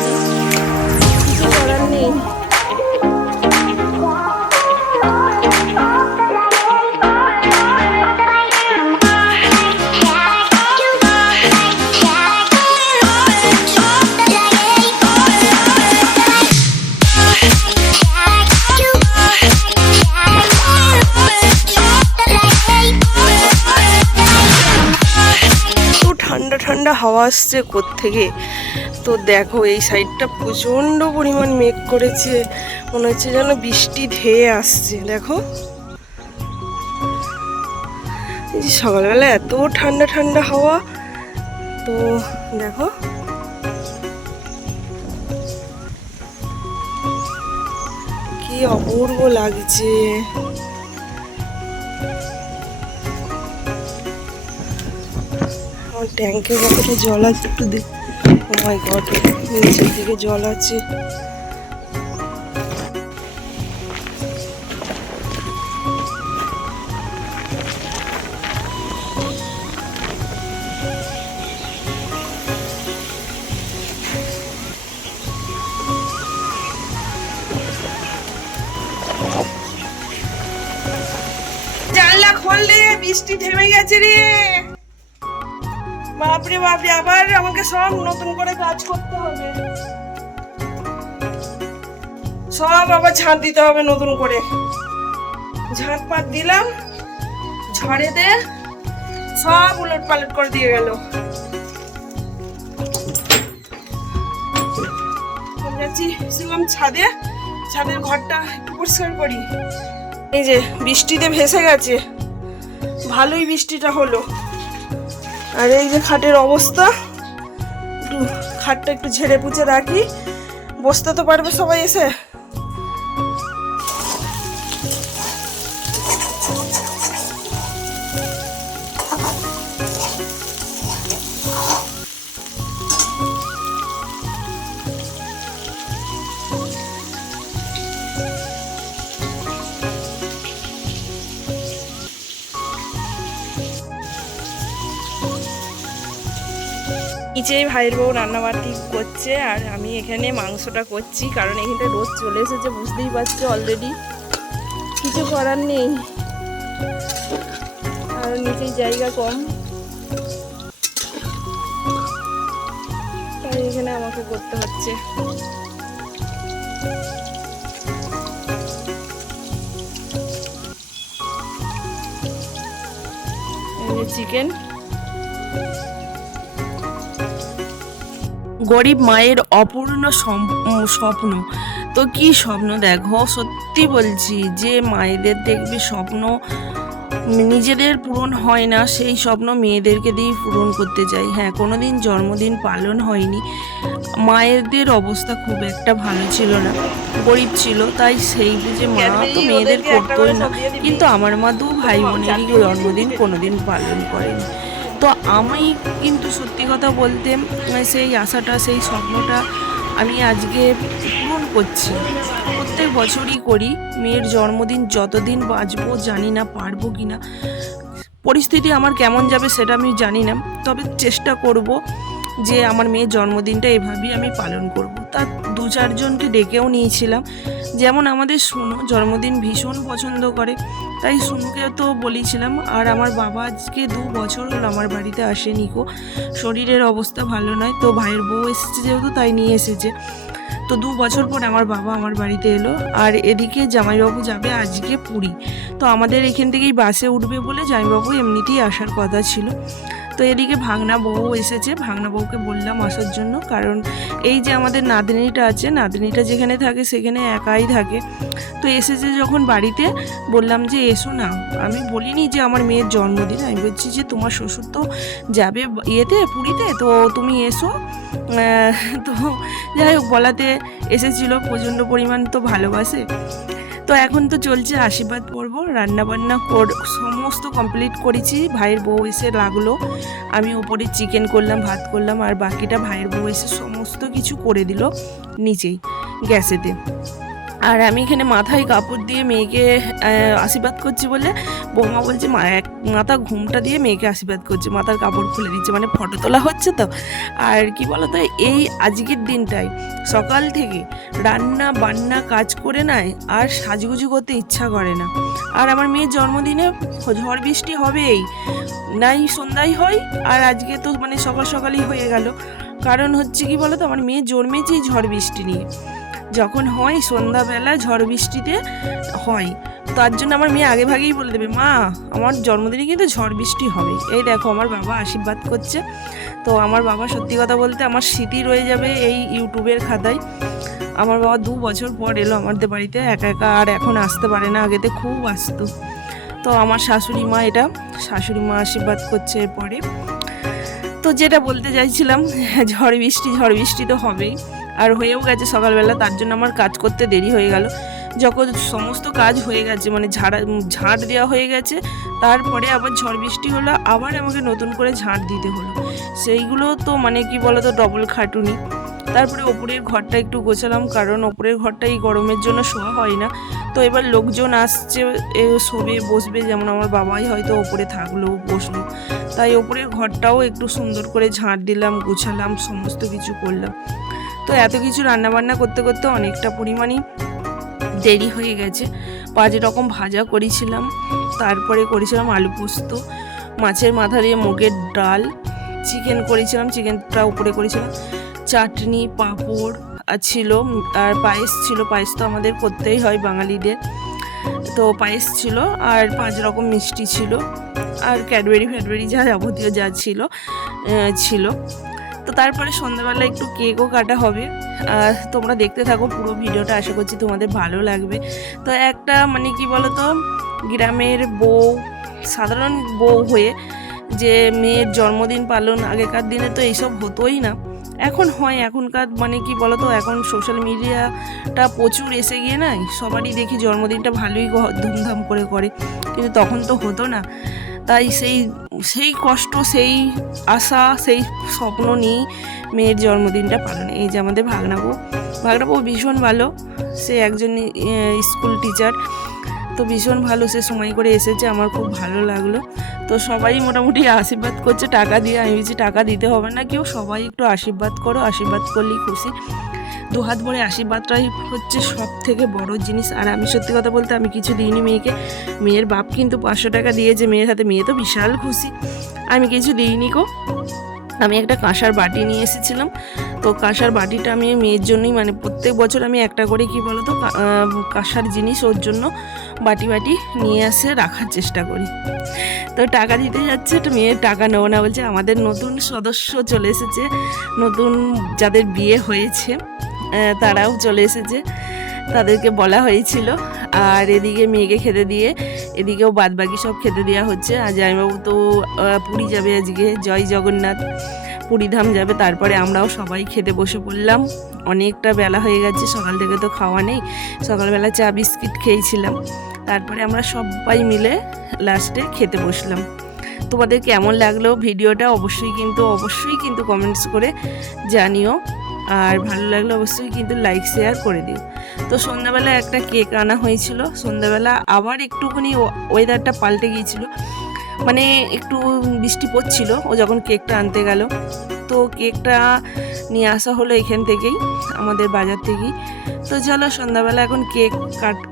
Already, কিছু করার নেই। ঠান্ডা ঠান্ডা হাওয়া আসছে কোত্থেকে। তো দেখো এই সাইডটা প্রচণ্ড পরিমাণ মেঘ করেছে, মনে হচ্ছে যেন বৃষ্টি ধেয়ে আসছে। দেখো সকালবেলা এত ঠান্ডা ঠান্ডা হাওয়া, তো দেখো কি অপূর্ব লাগছে। ট্যাঙ্কের কতটা জল আছে একটু দেখ। ও মাই গড, নিচের দিকে জল আছে। জানলা খোল রে, বৃষ্টি থেমে গেছে রে। বাপরে বাপরে, আবার আমাকে সব নতুন করে কাজ করতে হবে, সব আবার ঝাঁট দিতে হবে নতুন করে। ঝাঁট পাট দিলাম, ঝড়েতে সব উলট পালট করে দিয়ে গেল। যাচ্ছিলাম ছাদে, ছাদের ঘরটা একটু পরিষ্কার করি। এই যে বৃষ্টিতে ভেসে গেছে, ভালোই বৃষ্টিটা হলো। আর এই যে খাটের অবস্থা, একটু খাটটা একটু ঝেড়ে পুছে রাখি, বসতে তো পারবে সবাই এসে। নিচেই ভাইয়ের বউ রান্নাবাটি করছে আর আমি এখানে মাংসটা করছি, কারণ এখানটা রোদ চলে এসেছে, বুঝতেই পারছো অলরেডি। কিছু করার নেই, আর নিচেই জায়গা কম, তাই এখানে আমাকে করতে হচ্ছে। এই যে চিকেন। গরিব মায়ের অপূর্ণ স্বপ্ন। তো কি স্বপ্ন দেখো, সত্যি বলছি যে মায়েদের দেখবে স্বপ্ন নিজেদের পূরণ হয় না, সেই স্বপ্ন মেয়েদেরকে দিয়েই পূরণ করতে চাই। হ্যাঁ, কোনোদিন জন্মদিন পালন হয়নি, মায়েদের অবস্থা খুব একটা ভালো ছিল না, গরিব ছিল, তাই সেই বুঝে মা তো মেয়েদের করতোই না। কিন্তু আমার মা দু ভাই বোনেরই জন্মদিন কোনোদিন পালন করেনি। তো আমি কিন্তু সত্যি কথা বলতে সেই আশাটা, সেই স্বপ্নটা আমি আজকে পূরণ করছি। প্রত্যেক বছরই করি। মেয়ের জন্মদিন যতদিন বাঁচবো জানি না পারবো কি না, পরিস্থিতি আমার কেমন যাবে সেটা আমি জানি না, তবে চেষ্টা করব যে আমার মেয়ের জন্মদিনটা এভাবেই আমি পালন করব। তার দু চারজনকে ডেকেও নিয়েছিলাম, যেমন আমাদের সোনু জন্মদিন ভীষণ পছন্দ করে, তাই সোনুকে তো বলেছিলাম। আর আমার বাবা আজকে 2 বছর হলো আমার বাড়িতে আসেনি, শরীরের অবস্থা ভালো নয়, তো ভাইয়ের বউ এসেছে যেহেতু তাই নিয়ে এসেছে। তো 2 বছর পর আমার বাবা আমার বাড়িতে এলো। আর এদিকে জামাইবাবু যাবে আজকে পুরী, তো আমাদের এখান থেকেই বাসে উঠবে বলে জামাইবাবু এমনিতেই আসার কথা ছিল। তো এদিকে ভাগনা বউ এসেছে, ভাগনা বউকে বললাম আসার জন্য, কারণ এই যে আমাদের নাতনিটা আছে, নাতনিটা যেখানে থাকে সেখানে একাই থাকে। তো এসেছে যখন বাড়িতে, বললাম যে এসো না। আমি বলিনি যে আমার মেয়ের জন্মদিন, আমি বলছি যে তোমার শ্বশুর তো যাবে ইয়েতে পুরীতে, তো তুমি এসো। তো যাই হোক, বলাতে এসেছিলো, প্রচণ্ড পরিমাণ তো ভালোবাসে। তো এখন তো চলছে আশীর্বাদ পর্ব, রান্নাবান্না সমস্ত কমপ্লিট করেছি, ভাইয়ের বউ এসে লাগলো, আমি ওপরে চিকেন করলাম, ভাত করলাম, আর বাকিটা ভাইয়ের বউ এসে সমস্ত কিছু করে দিল নিচেই গ্যাসেতে। আর আমি এখানে মাথায় কাপড় দিয়ে মেয়েকে আশীর্বাদ করছি বলে বৌমা বলছে মাথা ঘুমটা দিয়ে মেয়েকে আশীর্বাদ করছে, মাথার কাপড় খুলে দিচ্ছে, মানে ফটো তোলা হচ্ছে তো। আর কি বলো তো, এই আজকের দিনটাই সকাল থেকে রান্না বান্না কাজ করে নাই আর সাজুগুজু করতে ইচ্ছা করে না। আর আমার মেয়ের জন্মদিনে ঝড় বৃষ্টি হবেই, নাই সন্ধ্যায় হয়, আর আজকে তো মানে সকাল সকালই হয়ে গেল। কারণ হচ্ছে কি বলো তো, আমার মেয়ে জন্মেছেই ঝড় বৃষ্টি নিয়ে, যখন হয় সন্ধ্যাবেলা ঝড় বৃষ্টিতে হয়, তার জন্য আমার মেয়ে আগে ভাগেই বলে দেবে, মা আমার জন্মদিনে কিন্তু ঝড় বৃষ্টি হবে। এই দেখো আমার বাবা আশীর্বাদ করছে। তো আমার বাবা, সত্যি কথা বলতে আমার স্মৃতি রয়ে যাবে এই ইউটিউবের খাতায়। আমার বাবা 2 বছর পর এলো আমাদের বাড়িতে একা একা, আর এখন আসতে পারে না, আগেতে খুব আসতো। তো আমার শাশুড়ি মা আশীর্বাদ করছে এরপরে। তো যেটা বলতে চাইছিলাম, ঝড় বৃষ্টি তো হবেই, আর হয়েও গেছে সকালবেলা, তার জন্য আমার কাজ করতে দেরি হয়ে গেল। যখন সমস্ত কাজ হয়ে গেছে, মানে ঝাড় দেওয়া হয়ে গেছে, তারপরে আবার ঝড় বৃষ্টি হলো, আবার আমাকে নতুন করে ঝাড় দিতে হলো। সেইগুলো তো মানে কি বলো তো, ডবল খাটুনি। তারপরে ওপরের ঘরটা একটু গোছালাম, কারণ ওপরের ঘরটা এই গরমের জন্য শোয়া হয় না। তো এবার লোকজন আসছে, শোবে বসবে, যেমন আমার বাবাই হয়তো ওপরে থাকলো বসলো, তাই ওপরের ঘরটাও একটু সুন্দর করে ঝাড় দিলাম, গোছালাম, সমস্ত কিছু করলাম। তো এত কিছু রান্নাবান্না করতে করতে অনেকটা পরিমাণই দেরি হয়ে গেছে। 5 রকম ভাজা করেছিলাম, তারপরে করেছিলাম আলু পোস্ত, মাছের মাথা দিয়ে মুগের ডাল, চিকেন করেছিলাম, চিকেনটা উপরে করেছিলাম, চাটনি, পাঁপড় ছিল, আর পায়েস ছিল। পায়েস তো আমাদের করতেই হয় বাঙালিদের, তো পায়েস ছিল, আর 5 রকম মিষ্টি ছিল, আর ক্যাডবেরি যা যাবতীয় যা ছিল। তো তারপরে সন্ধ্যাবেলা একটু কেকও কাটা হবে। তোমরা দেখতে থাকো পুরো ভিডিওটা, আশা করছি তোমাদের ভালো লাগবে। তো একটা মানে কি বলো তো, গ্রামের বউ, সাধারণ বউ হয়ে যে মেয়ের জন্মদিন পালন, আগেকার দিনে তো এইসব হতোই না, এখন হয়। এখনকার মানে কি বলো তো, এখন সোশ্যাল মিডিয়াটা প্রচুর এসে গিয়ে না, সবারই দেখি জন্মদিনটা ভালোই ধুমধাম করে, কিন্তু তখন তো হতো না। তাই সেই কষ্ট, সেই আশা, সেই স্বপ্ন নিয়েই মেয়ের জন্মদিনটা পালন। এই যে আমাদের ভাগনাবু ভীষণ ভালো, সে একজন স্কুল টিচার, তো ভীষণ ভালো, সে সময় করে এসেছে, আমার খুব ভালো লাগলো। তো সবাই মোটামুটি আশীর্বাদ করছে টাকা দিয়ে। আমি বলছি টাকা দিতে হবে না কেউ, সবাই একটু আশীর্বাদ করো, আশীর্বাদ করলেই খুশি। 2 হাত ভরে আশীর্বাদটাই হচ্ছে সব থেকে বড় জিনিস। আর আমি সত্যি কথা বলতে আমি কিছু দিইনি মেয়েকে, মেয়ের বাপ কিন্তু 500 টাকা দিয়েছে মেয়ের হাতে, মেয়ে তো বিশাল খুশি। আমি কিছু দিইনি গো। আমি একটা কাঁসার বাটি নিয়ে এসেছিলাম, তো কাঁসার বাটিটা আমি মেয়ের জন্যই, মানে প্রত্যেক বছর আমি একটা করে কি বলো তো কাঁসার জিনিস ওর জন্য বাটি নিয়ে আসে রাখার চেষ্টা করি। তো টাকা দিতে যাচ্ছে, তো মেয়ের টাকা নেবো না বলছে। আমাদের নতুন সদস্য চলে এসেছে, নতুন যাদের বিয়ে হয়েছে তারাও চলে এসেছে, তাদেরকে বলা হয়েছিল। আর এদিকে মেয়েকে খেতে দিয়ে, এদিকেও বাদবাকি সব খেতে দেওয়া হচ্ছে। আর জামাইবাবু তো পুরী যাবে আজকে, জয় জগন্নাথ, পুরীধাম যাবে। তারপরে আমরাও সবাই খেতে বসে পড়লাম, অনেকটা বেলা হয়ে গেছে, সকাল থেকে তো খাওয়া নেই, সকালবেলা চা বিস্কিট খেয়েছিলাম। তারপরে আমরা সবাই মিলে লাস্টে খেতে বসলাম। তোমাদের কেমন লাগলো ভিডিওটা অবশ্যই কিন্তু কমেন্টস করে জানিও, আর ভালো লাগলে অবশ্যই কিন্তু লাইক শেয়ার করে দিও। তো সন্ধ্যাবেলা একটা কেক আনা হয়েছিল, সন্ধ্যাবেলা আবার একটুখানি ওয়েদারটা পাল্টে গিয়েছিল, মানে একটু বৃষ্টি পড়ছিল ও যখন কেকটা আনতে গেল। তো কেকটা নিয়ে আসা হলো এখান থেকেই, আমাদের বাজার থেকেই। তো চলো সন্ধ্যাবেলা এখন কেক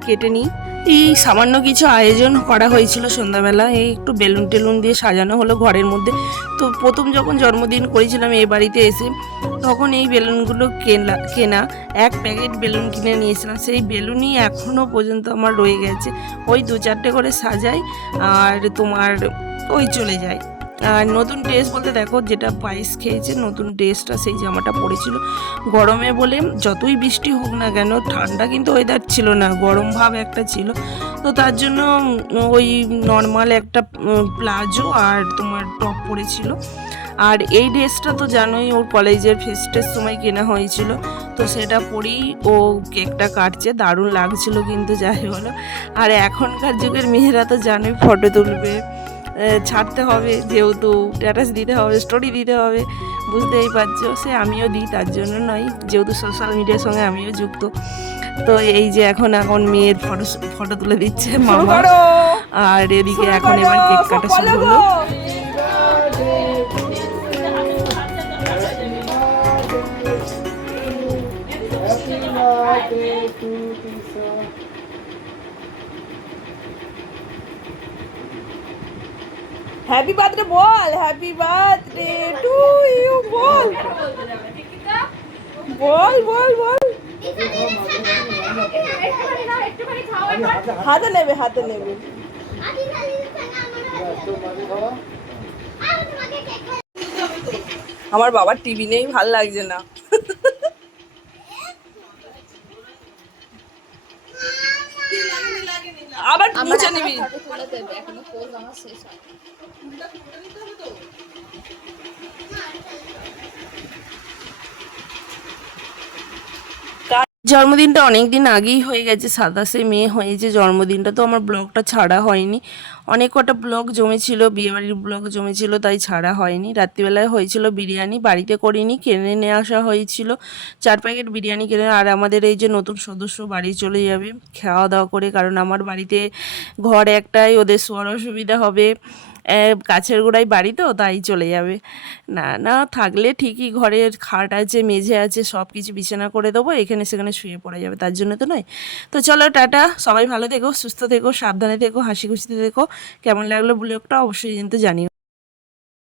কেটে নিই। এই সামান্য কিছু আয়োজন করা হয়েছিল সন্ধ্যাবেলা, এই একটু বেলুন টেলুন দিয়ে সাজানো হলো ঘরের মধ্যে। তো প্রথম যখন জন্মদিন করেছিলাম এই বাড়িতে এসে, তখন এই বেলুনগুলো কেনা 1 প্যাকেট বেলুন কিনে নিয়েছিলাম, সেই বেলুনই এখনও পর্যন্ত আমার রয়ে গেছে। ওই 2-4টে করে সাজাই আর তোমার ওই চলে যায়। আর নতুন ড্রেস বলতে দেখো, যেটা পায়েস খেয়েছে নতুন ড্রেসটা, সেই জামাটা পরেছিল গরমে বলে, যতই বৃষ্টি হোক না কেন, ঠান্ডা কিন্তু ওয়েদার ছিল না, গরম ভাব একটা ছিল। তো তার জন্য ওই নর্মাল একটা প্লাজো আর তোমার টপ পরেছিল। আর এই ড্রেসটা তো জানোই ওর কলেজের ফেস্টের সময় কেনা হয়েছিল, তো সেটা পরেই ও কেকটা কাটছে, দারুণ লাগছিল কিন্তু যাই বলো। আর এখনকার যুগের মেয়েরা তো জানোই ফটো তুলবে, ছাড়তে হবে, যেহেতু স্ট্যাটাস দিতে হবে, স্টোরি দিতে হবে, বুঝতেই পারছো। সে আমিও দিই, তার জন্য নয়, যেহেতু সোশ্যাল মিডিয়ার সঙ্গে আমিও যুক্ত, তো এই যে এখন এখন মেয়ের ফটো ফটো তুলে দিচ্ছে শুরু মামা, করো আর এদিকে শুরু এখন করো এবার কেক সব কাটা বলো শুরু গো। হলো। হ্যাপি বার্থডে বল, হ্যাপি বার্থডে টু ইউ বল বল বল বল। হাতে নেবে হাতে নেবে। আমার বাবার টিভি নেই, ভাল লাগছে না। আবার মুছে নিবি। জন্মদিনটা অনেক দিন আগেই হয়ে গেছে, 27 মে হয়েছে জন্মদিনটা, তো আমার ব্লগটা ছাড়া হয়নি। অনেক কটা ব্লগ জমেছিল, বিয়েবাড়ির ব্লগ জমেছিল, তাই ছাড়া হয়নি। রাত্রিবেলায় হয়েছিল বিরিয়ানি, বাড়িতে করিনি, কিনে নিয়ে আসা হয়েছিল 4 প্যাকেট বিরিয়ানি কিনে। আর আমাদের এই যে নতুন সদস্য বাড়ি চলে যাবে খাওয়া দাওয়া করে, কারণ আমার বাড়িতে ঘর একটাই, ওদের শোয়ার অসুবিধা হবে, গাছের গোড়ায় বাড়ি তো, তাই চলে যাবে। না না থাকলে ঠিকই ঘরের খাট আছে, মেঝে আছে, সব কিছু বিছানা করে দেবো, এখানে সেখানে শুয়ে পড়া যাবে, তার জন্য তো নয়। তো চলো টাটা, সবাই ভালো থেকো, সুস্থ থেকো, সাবধানে থেকো, হাসি খুশিতে থেকো। কেমন লাগলো ব্লগটা অবশ্যই কিন্তু জানিও।